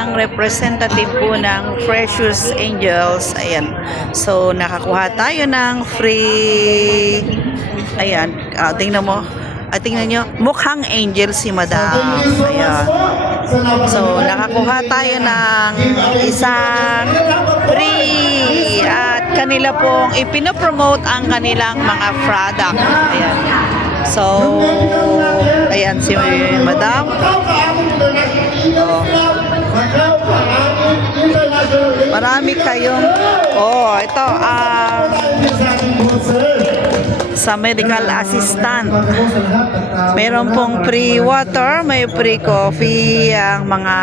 ang representative po ng Precious Angels. Ayan. So, nakakuha tayo ng free. Ayan. Tingnan mo. Tingnan nyo. Mukhang angel si Madam. Ayan. So, nakakuha tayo ng isang free. At kanila pong ipinopromote ang kanilang mga product. Ayan. So, ayan si Madam. Oh. Marami kayong ito sa medical assistant. Meron pong free water, may free coffee ang mga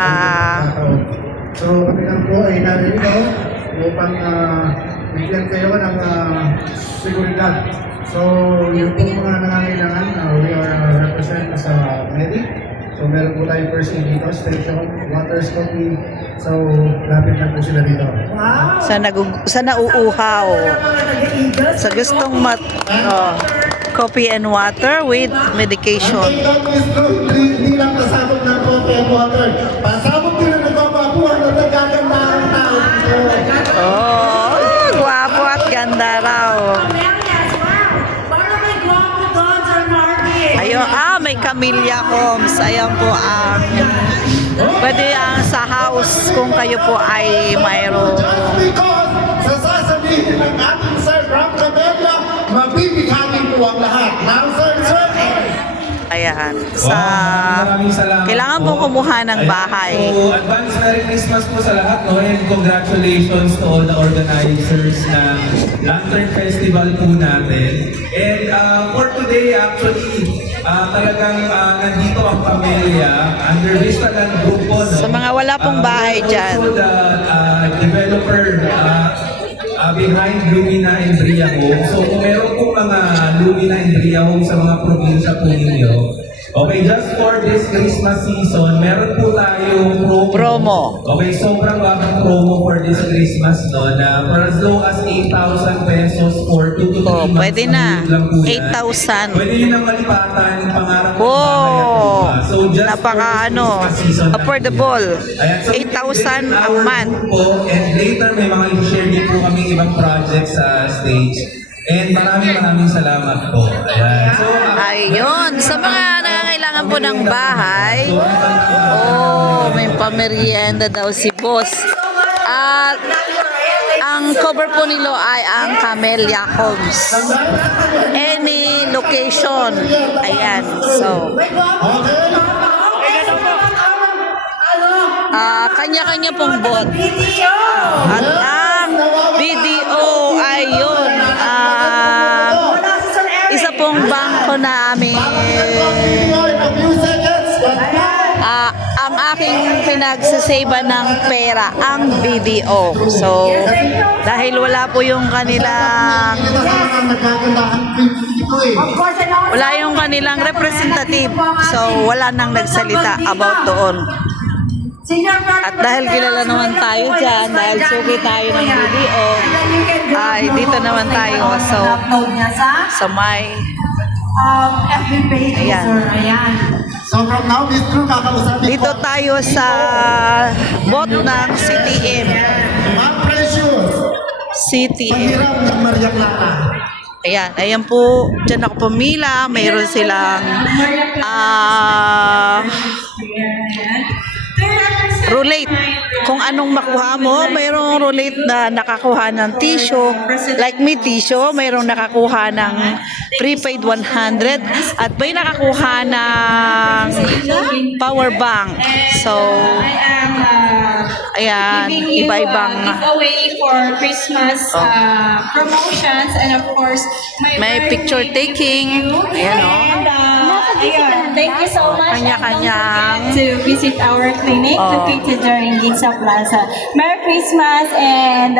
so kami lang po ay narito upang bigyan kayo ng seguridad. So, yung po mga nangangailangan, we are represent as a medic. So, meron po tayo first aid dito, station, water, coffee. So, lapit na po sila dito. Wow! Sa nauuhaw. Sa gustong coffee and water with medication. Hindi lang pasabog ng coffee and water. Pasabog din ang nagpapapuan at nagaganda ang tao. Guwapo at ganda raw. Ayun, may Camellia Homes. Ayan po ang pwede ang sa house kung kayo po ay mayroon. Sa sasabihin ng ating Sir Ram Camellia, mabibighanin po ang lahat. Now, Sir. Ayan. Kailangan pong kumuha ng bahay. So, advance Merry Christmas po sa lahat, no? And congratulations to all the organizers ng Lantern Festival po natin. And for today, actually, talagang nandito ang pamilya under Vistaland Group po, no? Sa mga wala pong bahay dyan. Also the developer behind Lumina and Bria Home. So kung meron pong mga Lumina and Bria Home sa mga probinsya po ninyo, okay, just for this Christmas season, meron po tayong promo. Okay, sobrang bakang promo for this Christmas, no, na for as low as 8,000 pesos for 2 to 3 months. Pwede na. lang po yan. 8,000. Pwede nyo nang malipatan yung pangarap ng Wow! So just Napaka for this Christmas season, affordable. ayan, so 8,000 a month. po, and later may mga i-share din po kami ibang projects sa stage. And maraming salamat po. Ayan. So, Ayun. Sa mga nangangailangan po ng bahay, may pamerienda daw si boss. At ang cover po nilo ay ang Camellia Homes. Any location. Ayan. So, kanya-kanya pong bot. At ang video ay yun. Isa pong bangko namin. Ang aking pinagsasave ng pera, ang BDO. So, dahil wala po yung kanilang representative. So, wala nang nagsalita about doon. At dahil kilala naman tayo dyan, dahil suki tayo ng BDO, ay dito naman tayo sa may ayan. So from now, Miss Drew, kakausapin Dito tayo sa bot ng CTM. Ma'am Precious, CTM. pahiram ng Maria Clara. Ayan po, dyan ako pumila. Mayroon silang roulette. Kung anong makuha mo, mayroong roulette na nakakuha ng tissue. Like me, tissue, mayroong nakakuha ng prepaid 100 at may nakakuha ng power bank. So, ayan, iba-ibang giveaway for Christmas promotions, and of course may picture taking. Ayan o. Thank you so much. Kanya-kanyang To visit our clinic located there in Ginza Plaza. Merry Christmas and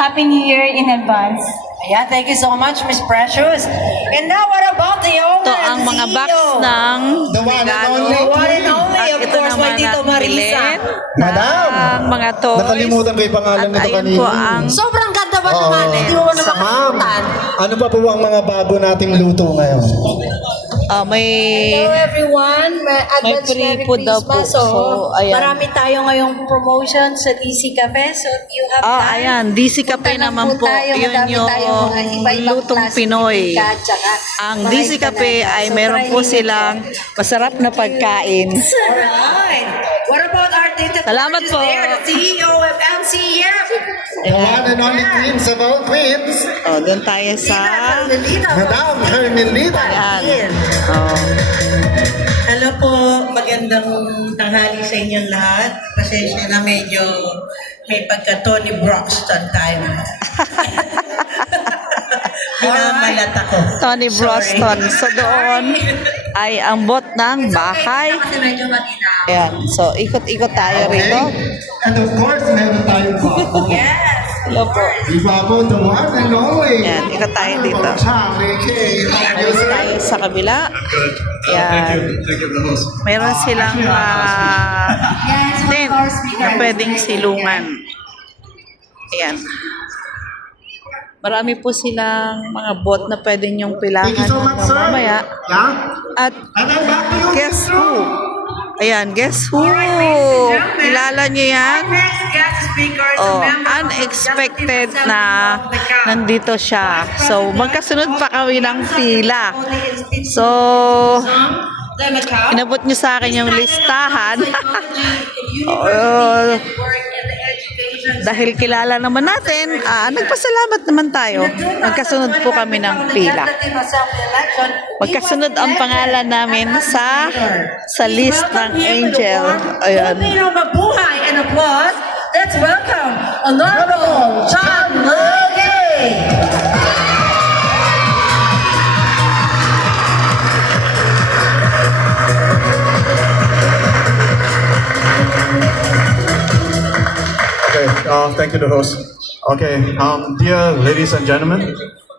Happy New Year in advance. Ayan, thank you so much, Miss Precious. And now, what about the owner ito ang and mga CEO? box ng The one and regalo. only. The one and only, At of ito course, naman my Tito ang Marisa. bilhin Madam, ng mga toys. nakalimutan ko yung pangalan At nito ayun kanina. po ang Sobrang ganda ba Oo. naman? Hindi mo Ma'am, nakakalimutan. ano pa po ang mga bago nating luto ngayon? May Hello everyone, advance free Merry food daw po. Christmas. So, So, ayan. marami tayo ngayong promotion sa DC Cafe. So, if you have time, ayan, DC punta Cafe lang naman po. tayo. Yun Madami yung tayong mga iba-ibang lutong klase Pinoy. bibingka, tsaka Ang mga DC Cafe empanada. ay So, meron try po ninyo silang masarap na pagkain. Alright. What about our data Salamat is po. there? The CEO of MC here. The one and only queens of all queens, Doon tayo sa... Madam Carmelita. Ayan. Oh. Hello po, magandang tanghali sa inyong lahat. Pasensya na medyo may pagka Tony Braxton tayo. Minamalat ako. Tony Sorry. Broston. So doon ay ang bot ng bahay. Kasi medyo matinaw. Ayan. So ikot-ikot tayo Okay. rito. And of course, meron tayong babo. Yes. Hello po. Di babo, the one and only. Yan, ikot tayo dito. Charlie K. Thank you, sir. Tayo sa kabila. Yan. Thank you, the host. Meron silang Yes, one tent of our na speakers. pwedeng silungan. Ayan. Marami po silang mga bot na pwede nyong pilahan Thank you so much, sir. mamaya. Yeah. At And then back to you, guess Mr. who? Ayan, guess who? Kilala niyo yan? Next guest speaker is Oh, a member of the unexpected Justice na Assembly of the Camp. nandito siya. So, magkasunod pa kami ng pila. So, The Macau. inabot niyo sa akin yung listahan. Dahil kilala naman natin, nagpasalamat naman tayo. Magkasunod po kami ng pila. Magkasunod ang pangalan namin sa list ng Angel. Ayan. Filipino mabuhay and applause. Let's welcome Honorable John Legay. Okay, thank you, the host. Okay, dear ladies and gentlemen,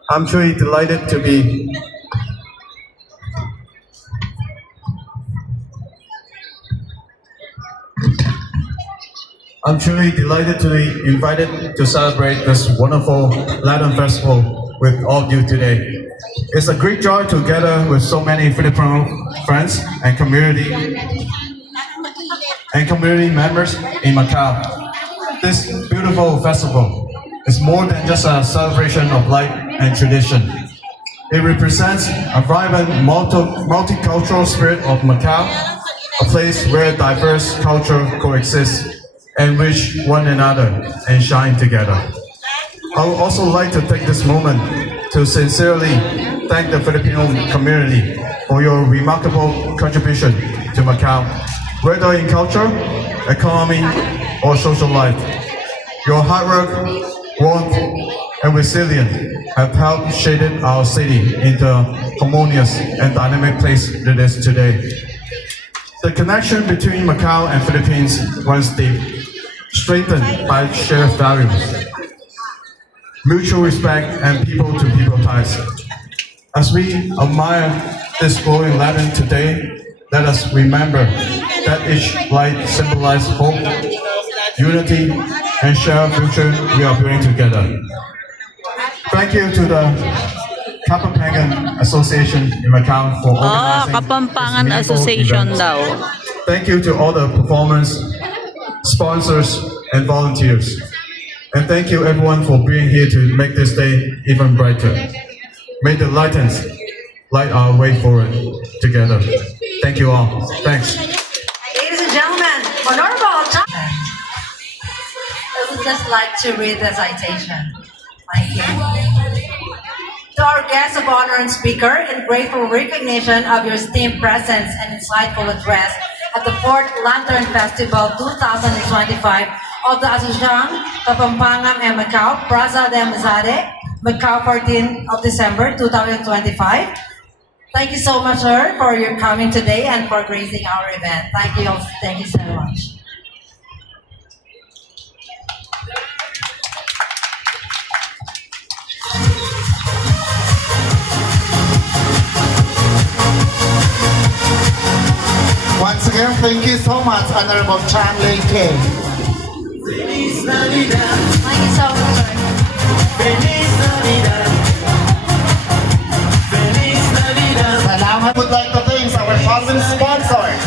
I'm truly delighted to be. I'm truly delighted to be invited to celebrate this wonderful Latin festival with all of you today. It's a great joy to gather with so many Filipino friends and community members in Macau. This beautiful festival is more than just a celebration of light and tradition. It represents a vibrant multicultural spirit of Macau, a place where diverse cultures coexist, enrich one another, and shine together. I would also like to take this moment to sincerely thank the Filipino community for your remarkable contribution to Macau, whether in culture, economy, or social life. Your hard work, warmth, and resilience have helped shape our city into a harmonious and dynamic place it is today. The connection between Macau and Philippines runs deep, strengthened by shared values, mutual respect, and people-to-people ties. As we admire this glowing Latin today, let us remember that each light symbolizes hope, unity, and shared future we are building together. Thank you to the Kapampangan Association in Macau for organizing Kapampangan this meaningful Association event. daw. Thank you to all the performers, sponsors, and volunteers. And thank you everyone for being here to make this day even brighter. May the lightens light our way forward together. Thank you all. Thanks. Ladies and gentlemen, Honorable John. I would just like to read the citation. Thank you. To our guest of honor and speaker, in grateful recognition of your esteemed presence and insightful address at the 4th Lantern Festival 2025 of the Association Kapampangan and Macau, Plaza de Amizade, Macau, 14th of December 2025. Thank you so much, sir, for your coming today and for gracing our event. Thank you. Thank you so much. Once again, thank you so much, Honorable Charlie K. Thank you so much, sir. Salamat. Would like our following sponsors.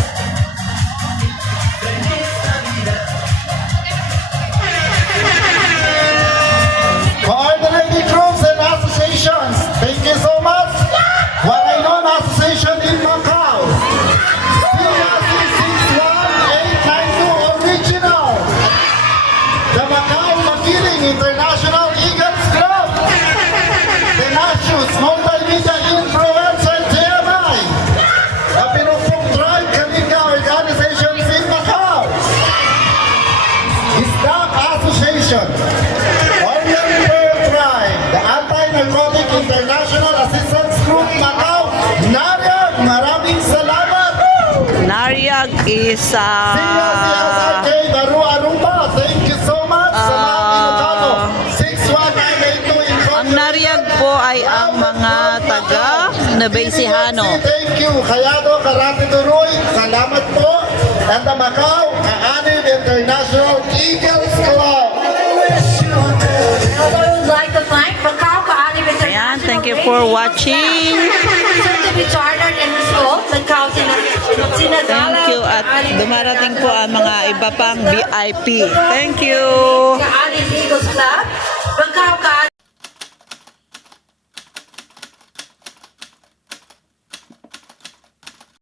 Coordinating groups and associations, thank you so much. What I know association in Macau. CRC 61892 Original. The Macau Makiling International Eagles Club. The Nations Multimedia Influencer TMI. The Pinupong Tribe Kalinga Organizations in Macau. Staff Association. Orient Pearl Tribe. The Anti-Narcotic International Assistance Group Macau. Nariag, maraming salamat. Nariag is CSRK Baru Aruba, thank you so much sa mga Ilocano. 61982 in ang Nariag po ay ang mga taga Nabesihano. Thank you, Kayado Karate Turoy, salamat po. And the Macau Aanib International Eagles Club. Also, I would like to thank Macau Kaalim Ayan, thank you for watching. Soon to be chartered in the school, Macau Sinagala. Thank you at dumarating po ang mga iba pang VIP. Thank you. Kaalim Eagles Club, Macau Kaalim.